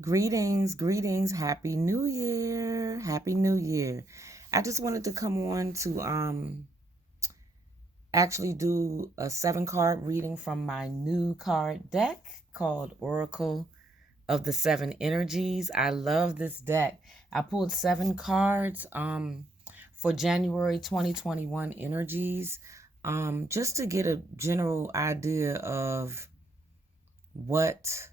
Greetings, greetings. Happy New Year. Happy New Year. I just wanted to come on to actually do a 7-card reading from my new card deck called Oracle of the 7 Energies. I love this deck. I pulled 7 cards for January 2021 energies just to get a general idea of what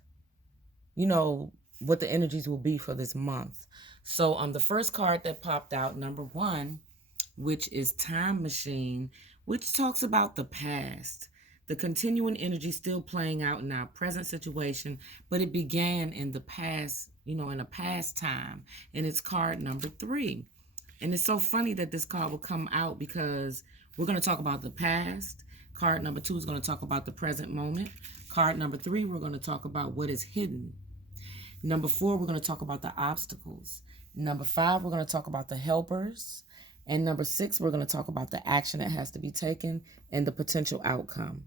what the energies will be for this month. So the first card that popped out, number 1, which is Time Machine, which talks about the past, the continuing energy still playing out in our present situation, but it began in the past, in a past time. And it's card number 3. And it's so funny that this card will come out because we're going to talk about the past. Card number 2 is going to talk about the present moment. Card number 3, we're going to talk about what is hidden. Number 4, we're going to talk about the obstacles. Number 5, we're going to talk about the helpers. And number 6, we're going to talk about the action that has to be taken and the potential outcome.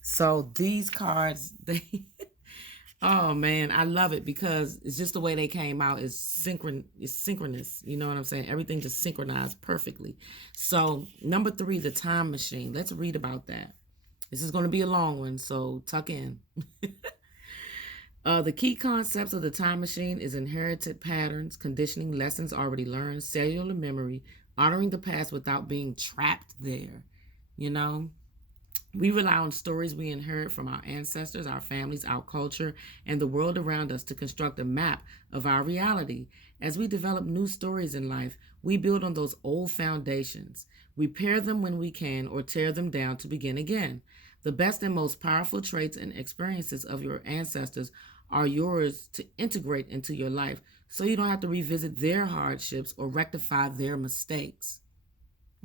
So these cards, oh man, I love it because it's just the way they came out. It's synchronous. You know what I'm saying? Everything just synchronized perfectly. So number 3, the Time Machine. Let's read about that. This is going to be a long one, so tuck in. The key concepts of the Time Machine is inherited patterns, conditioning, lessons already learned, cellular memory, honoring the past without being trapped there. We rely on stories we inherit from our ancestors, our families, our culture, and the world around us to construct a map of our reality. As we develop new stories in life, we build on those old foundations, repair them when we can, or tear them down to begin again. The best and most powerful traits and experiences of your ancestors are yours to integrate into your life so you don't have to revisit their hardships or rectify their mistakes.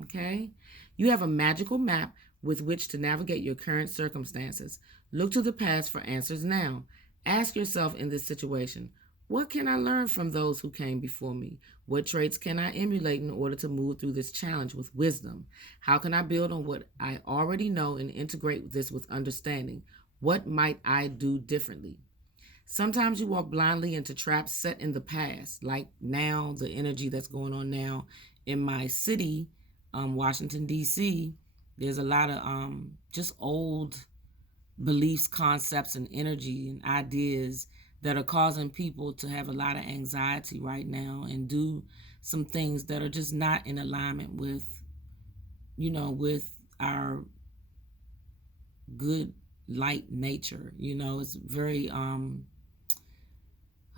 Okay? You have a magical map with which to navigate your current circumstances. Look to the past for answers now. Ask yourself in this situation, what can I learn from those who came before me? What traits can I emulate in order to move through this challenge with wisdom? How can I build on what I already know and integrate this with understanding? What might I do differently? Sometimes you walk blindly into traps set in the past, like now, the energy that's going on now in my city, Washington, D.C. There's a lot of just old beliefs, concepts, and energy and ideas that are causing people to have a lot of anxiety right now and do some things that are just not in alignment with, with our good light nature. It's very,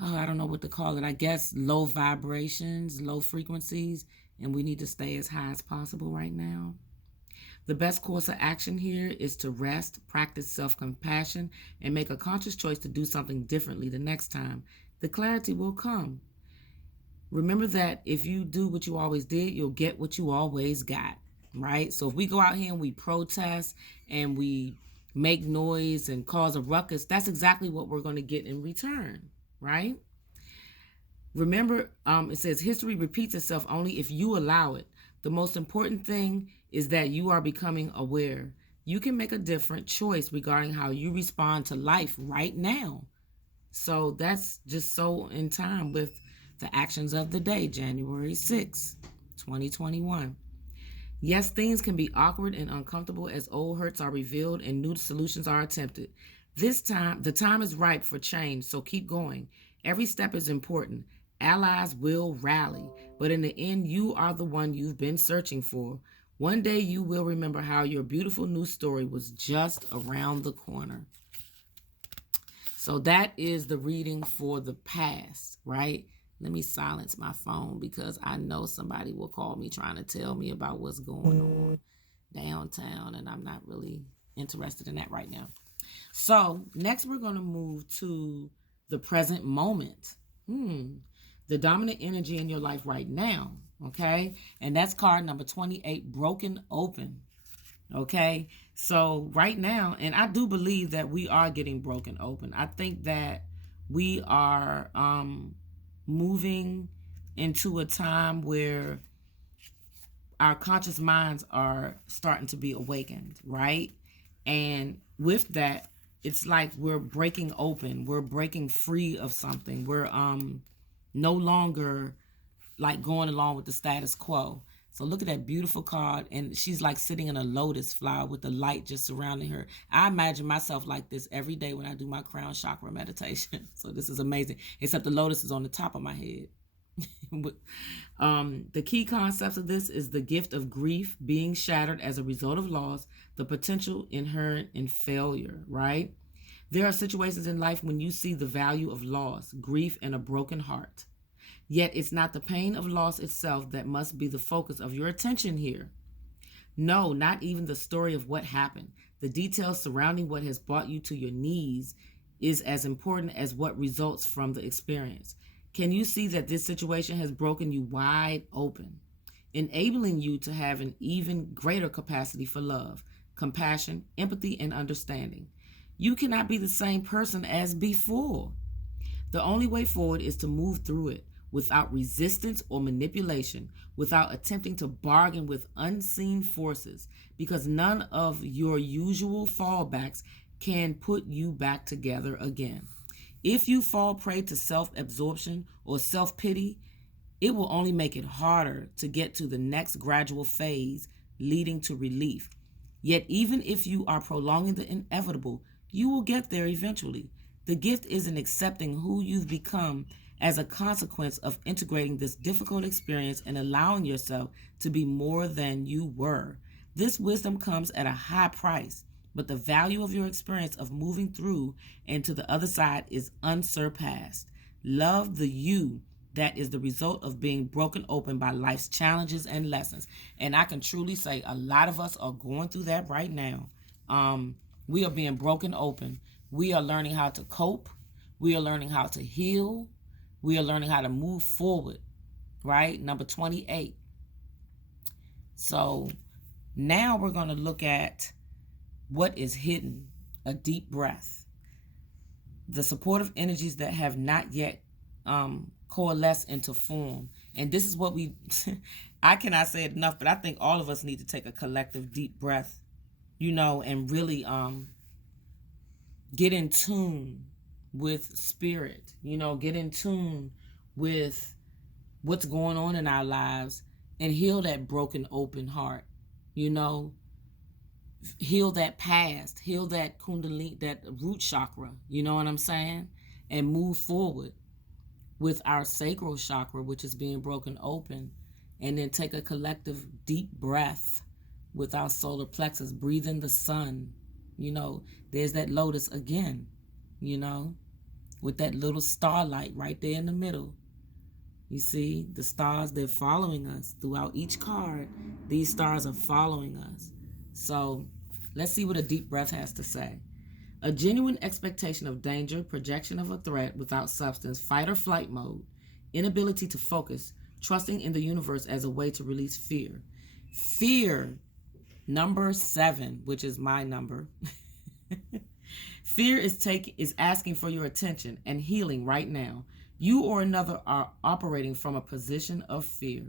I don't know what to call it. I guess low vibrations, low frequencies, and we need to stay as high as possible right now. The best course of action here is to rest, practice self-compassion, and make a conscious choice to do something differently the next time. The clarity will come. Remember that if you do what you always did, you'll get what you always got, right? So if we go out here and we protest and we make noise and cause a ruckus, that's exactly what we're going to get in return, right? Remember, it says history repeats itself only if you allow it. The most important thing is that you are becoming aware. You can make a different choice regarding how you respond to life right now. So that's just so in time with the actions of the day, January 6, 2021. Yes, things can be awkward and uncomfortable as old hurts are revealed and new solutions are attempted. This time, the time is ripe for change, so keep going. Every step is important. Allies will rally, but in the end, you are the one you've been searching for. One day you will remember how your beautiful new story was just around the corner. So that is the reading for the past, right? Let me silence my phone because I know somebody will call me trying to tell me about what's going on downtown, and I'm not really interested in that right now. So next we're going to move to the present moment. The dominant energy in your life right now, okay? And that's card number 28, Broken Open, okay? So right now, and I do believe that we are getting broken open. I think that we are moving into a time where our conscious minds are starting to be awakened, right? And with that, it's like we're breaking open. We're breaking free of something. We're no longer like going along with the status quo. So look at that beautiful card, and she's like sitting in a lotus flower with the light just surrounding her. I imagine myself like this every day when I do my crown chakra meditation. So this is amazing, except the lotus is on the top of my head. The key concepts of this is the gift of grief being shattered as a result of loss, the potential inherent in failure, right? There are situations in life when you see the value of loss, grief, and a broken heart. Yet it's not the pain of loss itself that must be the focus of your attention here. No, not even the story of what happened. The details surrounding what has brought you to your knees is as important as what results from the experience. Can you see that this situation has broken you wide open, enabling you to have an even greater capacity for love, compassion, empathy, and understanding? You cannot be the same person as before. The only way forward is to move through it without resistance or manipulation, without attempting to bargain with unseen forces, because none of your usual fallbacks can put you back together again. If you fall prey to self-absorption or self-pity, it will only make it harder to get to the next gradual phase leading to relief. Yet even if you are prolonging the inevitable, you will get there eventually. The gift is in accepting who you've become as a consequence of integrating this difficult experience and allowing yourself to be more than you were. This wisdom comes at a high price, but the value of your experience of moving through and to the other side is unsurpassed. Love the you that is the result of being broken open by life's challenges and lessons. And I can truly say a lot of us are going through that right now. We are being broken open. We are learning how to cope. We are learning how to heal. We are learning how to move forward, right? Number 28. So now we're going to look at what is hidden, a deep breath. The supportive energies that have not yet coalesced into form. And this is what I cannot say it enough, but I think all of us need to take a collective deep breath, and really get in tune with spirit, get in tune with what's going on in our lives and heal that broken open heart, heal that past, heal that kundalini, that root chakra, you know what I'm saying? And move forward with our sacral chakra, which is being broken open, and then take a collective deep breath with our solar plexus, breathe in the sun, there's that lotus again, with that little starlight right there in the middle. You see, the stars, they're following us throughout each card. These stars are following us. So let's see what a deep breath has to say. A genuine expectation of danger, projection of a threat without substance, fight or flight mode, inability to focus, trusting in the universe as a way to release fear. Fear, number 7, which is my number. Fear is asking for your attention and healing right now. You or another are operating from a position of fear.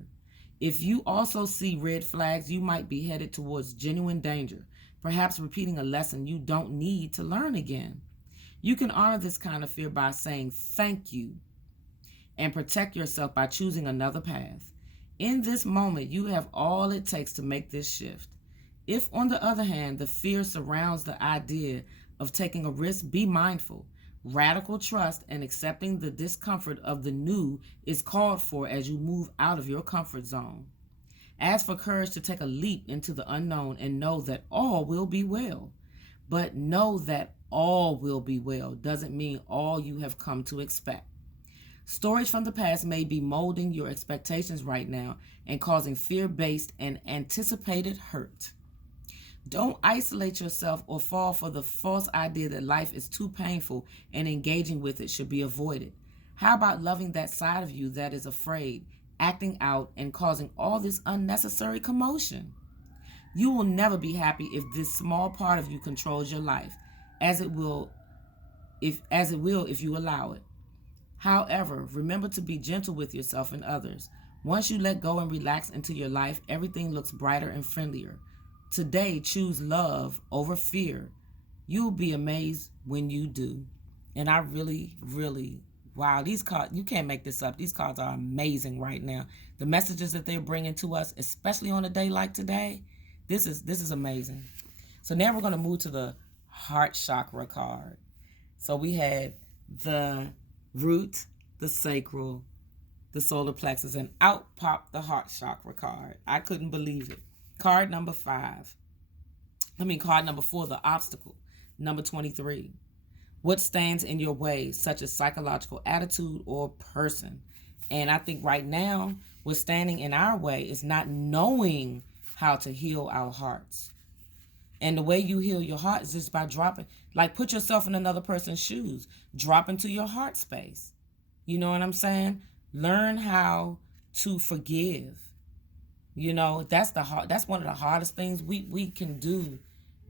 If you also see red flags, you might be headed towards genuine danger, perhaps repeating a lesson you don't need to learn again. You can honor this kind of fear by saying thank you and protect yourself by choosing another path. In this moment, you have all it takes to make this shift. If, on the other hand, the fear surrounds the idea of taking a risk, be mindful. Radical trust and accepting the discomfort of the new is called for as you move out of your comfort zone. Ask for courage to take a leap into the unknown and know that all will be well. But know that all will be well doesn't mean all you have come to expect. Stories from the past may be molding your expectations right now and causing fear-based and anticipated hurt. Don't isolate yourself or fall for the false idea that life is too painful and engaging with it should be avoided. How about loving that side of you that is afraid, acting out, and causing all this unnecessary commotion? You will never be happy if this small part of you controls your life, as it will if you allow it. However, remember to be gentle with yourself and others. Once you let go and relax into your life, everything looks brighter and friendlier. Today, choose love over fear. You'll be amazed when you do. And I really, really, wow, these cards, you can't make this up. These cards are amazing right now. The messages that they're bringing to us, especially on a day like today, this is amazing. So now we're going to move to the heart chakra card. So we had the root, the sacral, the solar plexus, and out popped the heart chakra card. I couldn't believe it. Card number 4, the obstacle. Number 23. What stands in your way, such as psychological attitude or person? And I think right now, what's standing in our way is not knowing how to heal our hearts. And the way you heal your heart is just by dropping, like put yourself in another person's shoes. Drop into your heart space. You know what I'm saying? Learn how to forgive. You know, that's one of the hardest things we can do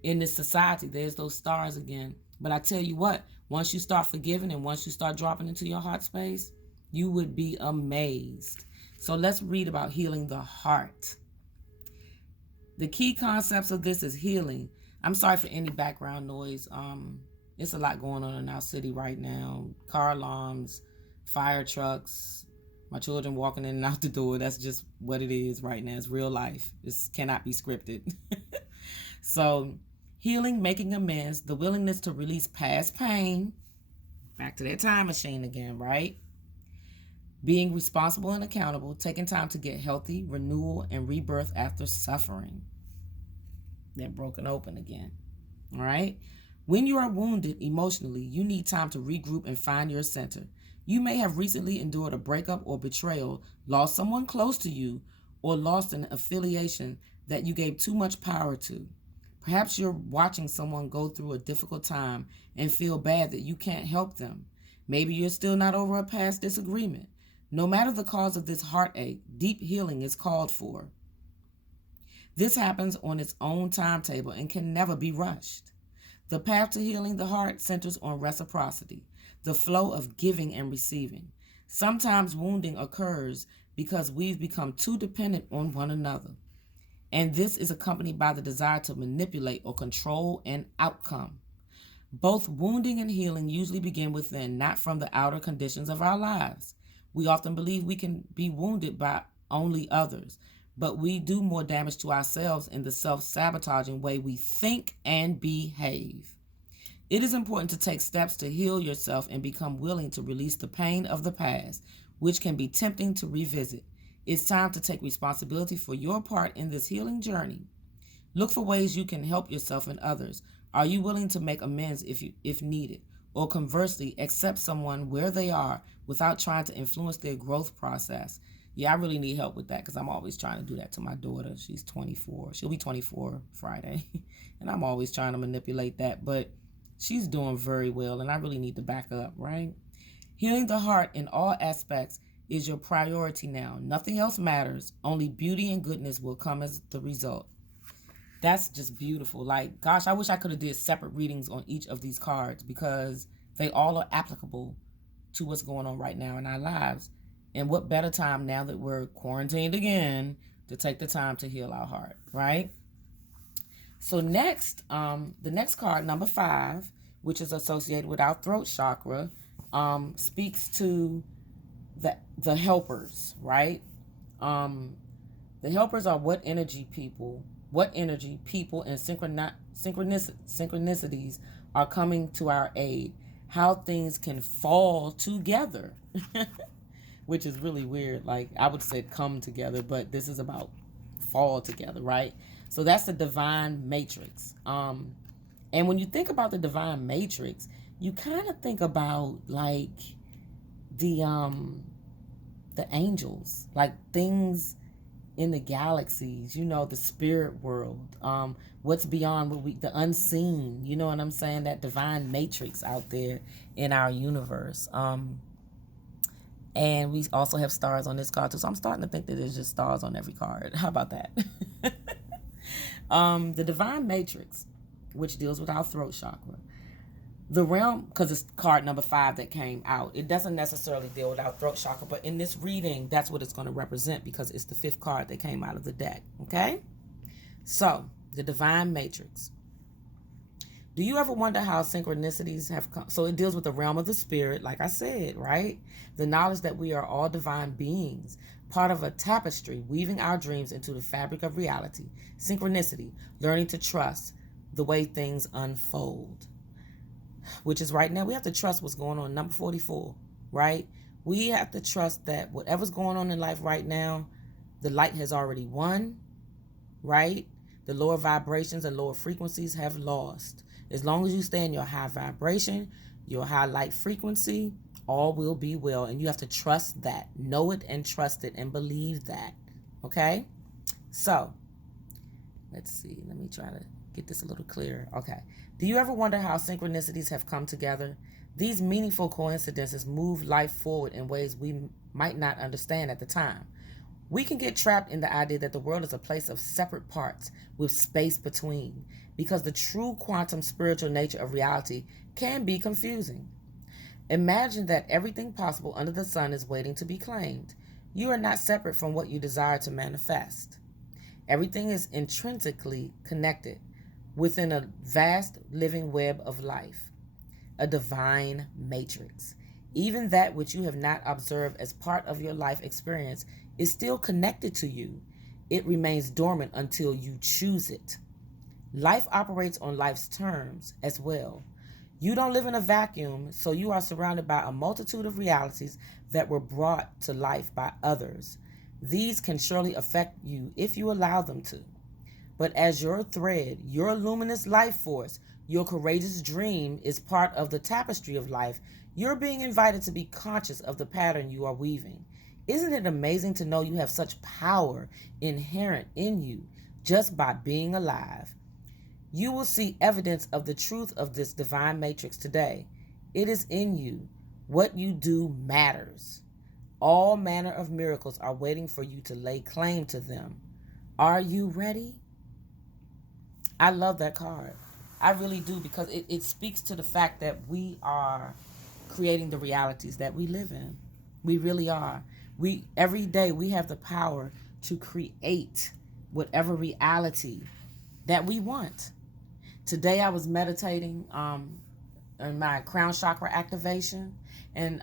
in this society. There's those stars again. But I tell you what, once you start forgiving and once you start dropping into your heart space, you would be amazed. So let's read about healing the heart. The key concepts of this is healing. I'm sorry for any background noise. It's a lot going on in our city right now. Car alarms, fire trucks, my children walking in and out the door. That's just what it is right now. It's real life. This cannot be scripted. So healing, making amends, the willingness to release past pain. Back to that time machine again, right? Being responsible and accountable, taking time to get healthy, renewal, and rebirth after suffering. They're broken open again. All right? When you are wounded emotionally, you need time to regroup and find your center. You may have recently endured a breakup or betrayal, lost someone close to you, or lost an affiliation that you gave too much power to. Perhaps you're watching someone go through a difficult time and feel bad that you can't help them. Maybe you're still not over a past disagreement. No matter the cause of this heartache, deep healing is called for. This happens on its own timetable and can never be rushed. The path to healing the heart centers on reciprocity, the flow of giving and receiving. Sometimes wounding occurs because we've become too dependent on one another. And this is accompanied by the desire to manipulate or control an outcome. Both wounding and healing usually begin within, not from the outer conditions of our lives. We often believe we can be wounded by only others, but we do more damage to ourselves in the self-sabotaging way we think and behave. It is important to take steps to heal yourself and become willing to release the pain of the past, which can be tempting to revisit. It's time to take responsibility for your part in this healing journey. Look for ways you can help yourself and others. Are you willing to make amends if needed? Or conversely, accept someone where they are without trying to influence their growth process? Yeah, I really need help with that because I'm always trying to do that to my daughter. She's 24. She'll be 24 Friday. And I'm always trying to manipulate that. But she's doing very well, and I really need to back up, right? Healing the heart in all aspects is your priority now. Nothing else matters. Only beauty and goodness will come as the result. That's just beautiful. Like, gosh, I wish I could have did separate readings on each of these cards because they all are applicable to what's going on right now in our lives. And what better time now that we're quarantined again to take the time to heal our heart, right? So next, the next card, number 5, which is associated with our throat chakra, speaks to the helpers, right? The helpers are what energy people and synchronicities are coming to our aid, how things can fall together, which is really weird. Like, I would say come together, but this is about fall together, right? So that's the divine matrix. And when you think about the divine matrix, you kind of think about like the angels, like things in the galaxies, you know, the spirit world, what's beyond the unseen, you know what I'm saying? That divine matrix out there in our universe. And we also have stars on this card too. So I'm starting to think that there's just stars on every card. How about that? The divine matrix, which deals with our throat chakra. The realm, because it's card number 5 that came out, it doesn't necessarily deal with our throat chakra, but in this reading, that's what it's going to represent because it's the 5th card that came out of the deck, okay? So, the divine matrix. Do you ever wonder how synchronicities have come? So it deals with the realm of the spirit, like I said, right? The knowledge that we are all divine beings, part of a tapestry, weaving our dreams into the fabric of reality. Synchronicity, learning to trust the way things unfold, which is right now, we have to trust what's going on. Number 44, right? We have to trust that whatever's going on in life right now, the light has already won, right? The lower vibrations and lower frequencies have lost. As long as you stay in your high vibration, your high light frequency, all will be well. And you have to trust that. Know it and trust it and believe that. Okay? So, let's see. Let me try to get this a little clearer. Okay. Do you ever wonder how synchronicities have come together? These meaningful coincidences move life forward in ways we might not understand at the time. We can get trapped in the idea that the world is a place of separate parts with space between, because the true quantum spiritual nature of reality can be confusing. Imagine that everything possible under the sun is waiting to be claimed. You are not separate from what you desire to manifest. Everything is intrinsically connected within a vast living web of life, a divine matrix. Even that which you have not observed as part of your life experience is still connected to you. It remains dormant until you choose it. Life operates on life's terms as well. You don't live in a vacuum, so you are surrounded by a multitude of realities that were brought to life by others. These can surely affect you if you allow them to. But as your thread, your luminous life force, your courageous dream is part of the tapestry of life, you're being invited to be conscious of the pattern you are weaving. Isn't it amazing to know you have such power inherent in you just by being alive? You will see evidence of the truth of this divine matrix today. It is in you. What you do matters. All manner of miracles are waiting for you to lay claim to them. Are you ready? I love that card. I really do, because it speaks to the fact that we are creating the realities that we live in. We really are. Every day we have the power to create whatever reality that we want. Today I was meditating in my crown chakra activation, and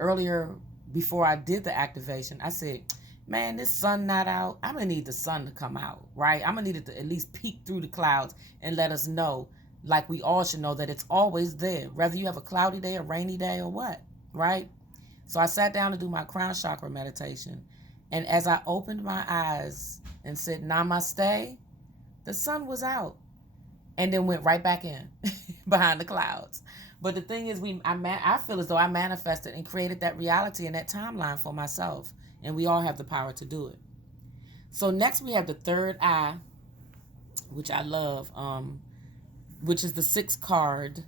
earlier before I did the activation, I said, man, this sun not out. I'm going to need the sun to come out, right? I'm going to need it to at least peek through the clouds and let us know, like we all should know, that it's always there, whether you have a cloudy day, a rainy day, or what, right? So I sat down to do my crown chakra meditation, and as I opened my eyes and said, Namaste, the sun was out and then went right back in behind the clouds. But the thing is, I feel as though I manifested and created that reality and that timeline for myself. And we all have the power to do it. So next we have the third eye, which I love, which is the sixth card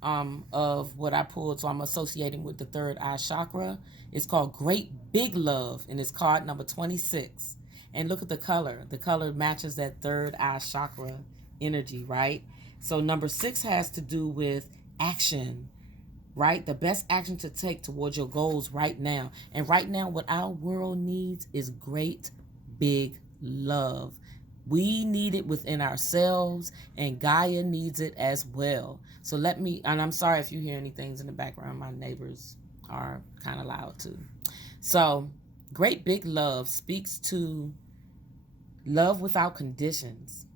of what I pulled. So I'm associating with the third eye chakra. It's called Great Big Love, and it's card number 26. And look at the color. The color matches that third eye chakra energy, right? So number 6 has to do with action, right? The best action to take towards your goals right now. And right now, what our world needs is great big love. We need it within ourselves, and Gaia needs it as well. So and I'm sorry if you hear any things in the background. My neighbors are kind of loud too. So great big love speaks to love without conditions.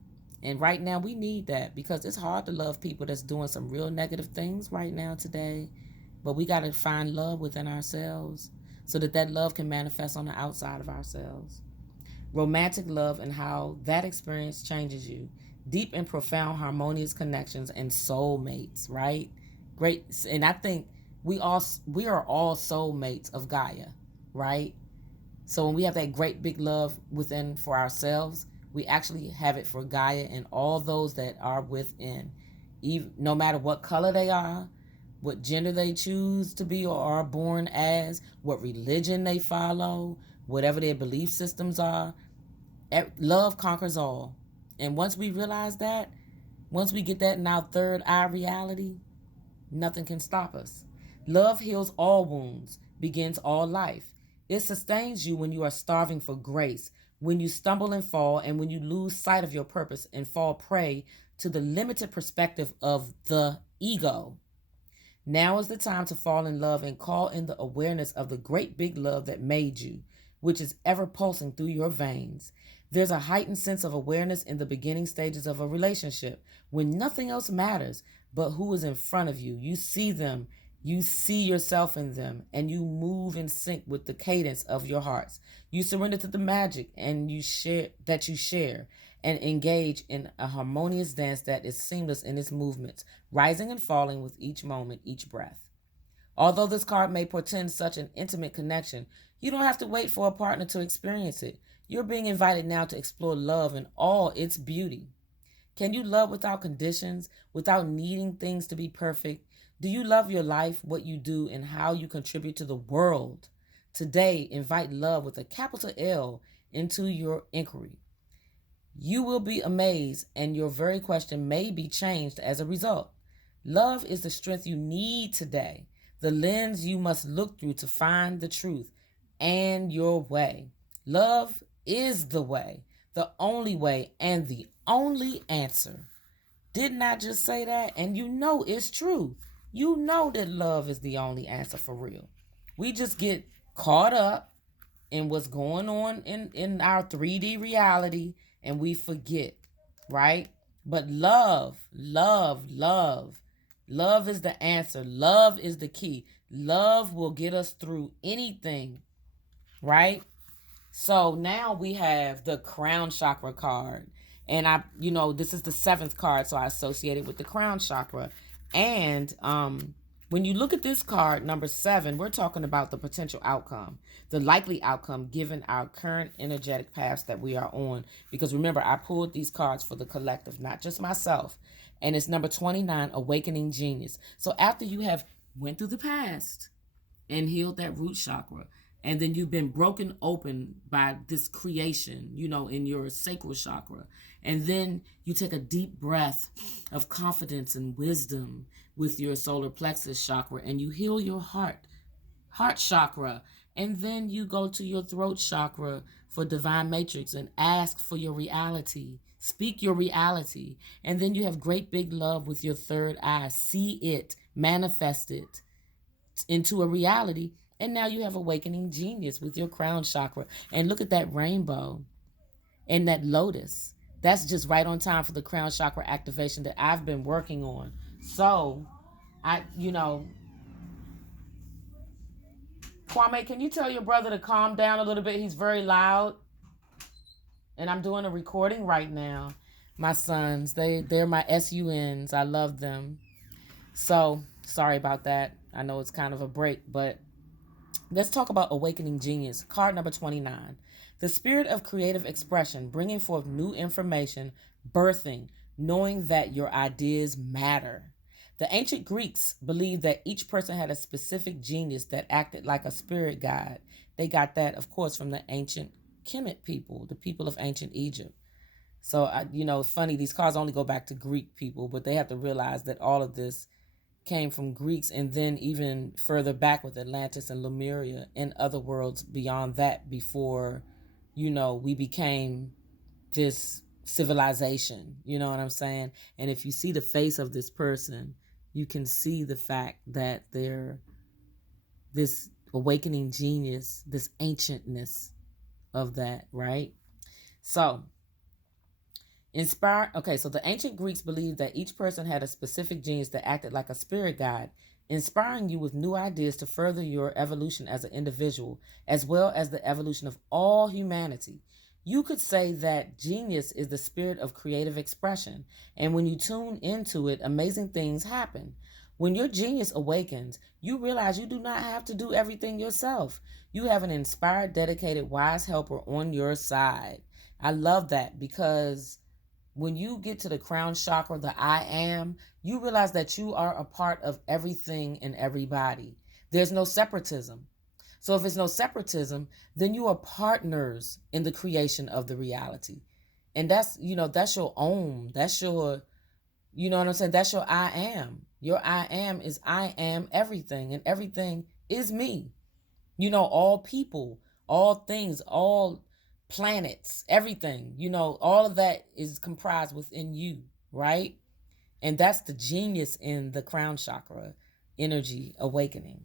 And right now we need that, because it's hard to love people that's doing some real negative things right now today. But we got to find love within ourselves so that love can manifest on the outside of ourselves. Romantic love and how that experience changes you. Deep and profound harmonious connections and soulmates, right? Great. And I think we are all soulmates of Gaia, right? So when we have that great big love within for ourselves, we actually have it for Gaia and all those that are within. Even, no matter what color they are, what gender they choose to be or are born as, what religion they follow, whatever their belief systems are, love conquers all. And once we realize that, once we get that in our third eye reality, nothing can stop us. Love heals all wounds, begins all life. It sustains you when you are starving for grace, when you stumble and fall, and when you lose sight of your purpose and fall prey to the limited perspective of the ego. Now is the time to fall in love and call in the awareness of the great big love that made you, which is ever pulsing through your veins. There's a heightened sense of awareness in the beginning stages of a relationship when nothing else matters but who is in front of you. You see them, you see yourself in them, and you move in sync with the cadence of your hearts. You surrender to the magic and you share and engage in a harmonious dance that is seamless in its movements, rising and falling with each moment, each breath. Although this card may portend such an intimate connection, you don't have to wait for a partner to experience it. You're being invited now to explore love in all its beauty. Can you love without conditions, without needing things to be perfect? Do you love your life, what you do, and how you contribute to the world? Today, invite love with a capital L into your inquiry. You will be amazed, and your very question may be changed as a result. Love is the strength you need today, the lens you must look through to find the truth and your way. Love is the way, the only way, and the only answer. Didn't I just say that? And you know it's true. You know that love is the only answer for real. We just get caught up in what's going on in our 3D reality and we forget, right? But love is the answer. Love is the key. Love will get us through anything, right? So now we have the crown chakra card. And this is the 7th card, so I associate it with the crown chakra. And when you look at this card, number 7, we're talking about the potential outcome, the likely outcome given our current energetic paths that we are on. Because remember, I pulled these cards for the collective, not just myself. And it's number 29, Awakening Genius. So after you have went through the past and healed that root chakra, and then you've been broken open by this creation, in your sacral chakra. And then you take a deep breath of confidence and wisdom with your solar plexus chakra, and you heal your heart chakra. And then you go to your throat chakra for divine matrix and ask for your reality. Speak your reality. And then you have great big love with your third eye. See it, manifest it into a reality. And now you have awakening genius with your crown chakra. And look at that rainbow and that lotus. That's just right on time for the crown chakra activation that I've been working on. So, Kwame, can you tell your brother to calm down a little bit? He's very loud. And I'm doing a recording right now. My sons, they're my SUNs. I love them. So, sorry about that. I know it's kind of a break, but let's talk about awakening genius. Card number 29. The spirit of creative expression, bringing forth new information, birthing, knowing that your ideas matter. The ancient Greeks believed that each person had a specific genius that acted like a spirit guide. They got that, of course, from the ancient Kemet people, the people of ancient Egypt. So, it's funny, these cards only go back to Greek people, but they have to realize that all of this came from Greeks, and then even further back with Atlantis and Lemuria and other worlds beyond that before, we became this civilization. You know what I'm saying? And if you see the face of this person, you can see the fact that they're this awakening genius, this ancientness of that, right? So, so the ancient Greeks believed that each person had a specific genius that acted like a spirit guide, inspiring you with new ideas to further your evolution as an individual, as well as the evolution of all humanity. You could say that genius is the spirit of creative expression, and when you tune into it, amazing things happen. When your genius awakens, you realize you do not have to do everything yourself. You have an inspired, dedicated, wise helper on your side. I love that, because when you get to the crown chakra, the I am, you realize that you are a part of everything and everybody. There's no separatism. So if there's no separatism, then you are partners in the creation of the reality. And that's your own. That's your, you know what I'm saying? That's your I am. Your I am is I am everything, and everything is me. All people, all things, all planets, everything, all of that is comprised within you, right? And that's the genius in the crown chakra energy awakening.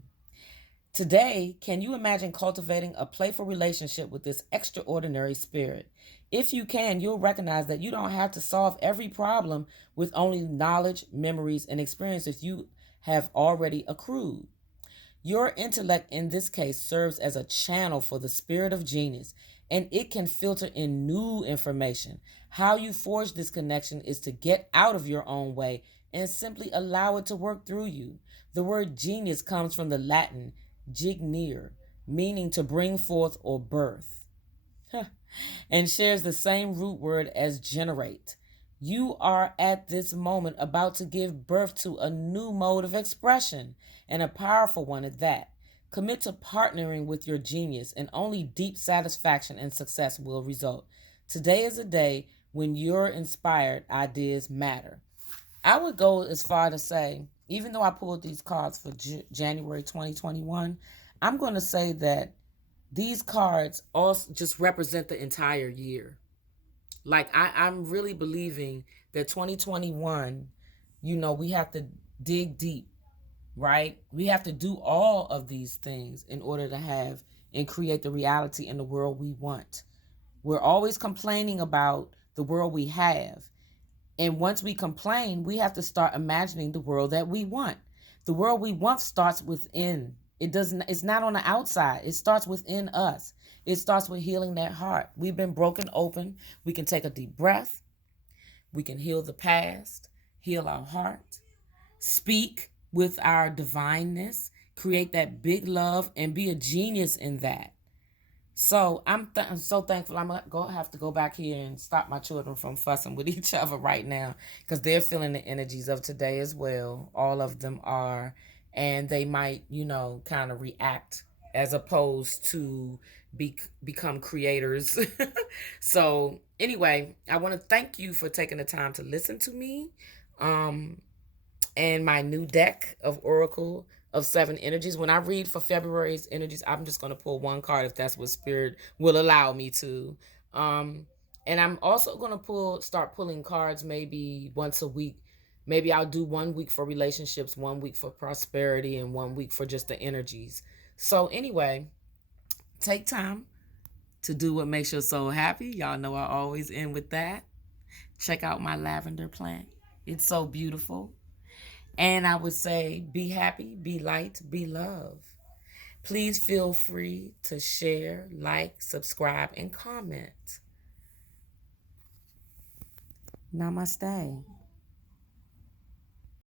Today, can you imagine cultivating a playful relationship with this extraordinary spirit? If you can, you'll recognize that you don't have to solve every problem with only knowledge, memories, and experiences you have already accrued. Your intellect in this case serves as a channel for the spirit of genius, and it can filter in new information. How you forge this connection is to get out of your own way and simply allow it to work through you. The word genius comes from the Latin gignere, meaning to bring forth or birth, and shares the same root word as generate. You are at this moment about to give birth to a new mode of expression, and a powerful one at that. Commit to partnering with your genius, and only deep satisfaction and success will result. Today is a day when your inspired ideas matter. I would go as far to say, even though I pulled these cards for January 2021, I'm going to say that these cards also just represent the entire year. Like I'm really believing that 2021, we have to dig deep, right? We have to do all of these things in order to have and create the reality in the world we want. We're always complaining about the world we have. And once we complain, we have to start imagining the world that we want. The world we want starts within. It's not on the outside. It starts within us. It starts with healing that heart. We've been broken open. We can take a deep breath. We can heal the past, heal our heart, speak with our divineness, create that big love, and be a genius in that. So I'm so thankful. I'm going to have to go back here and stop my children from fussing with each other right now, because they're feeling the energies of today as well. All of them are. And they might, kind of react as opposed to become creators. So anyway, I want to thank you for taking the time to listen to me. And my new deck of Oracle of 7 energies. When I read for February's energies, I'm just going to pull one card if that's what Spirit will allow me to. And I'm also going to start pulling cards maybe once a week. Maybe I'll do 1 week for relationships, 1 week for prosperity, and 1 week for just the energies. So anyway, take time to do what makes your soul happy. Y'all know I always end with that. Check out my lavender plant. It's so beautiful. And I would say, be happy, be light, be love. Please feel free to share, like, subscribe, and comment. Namaste.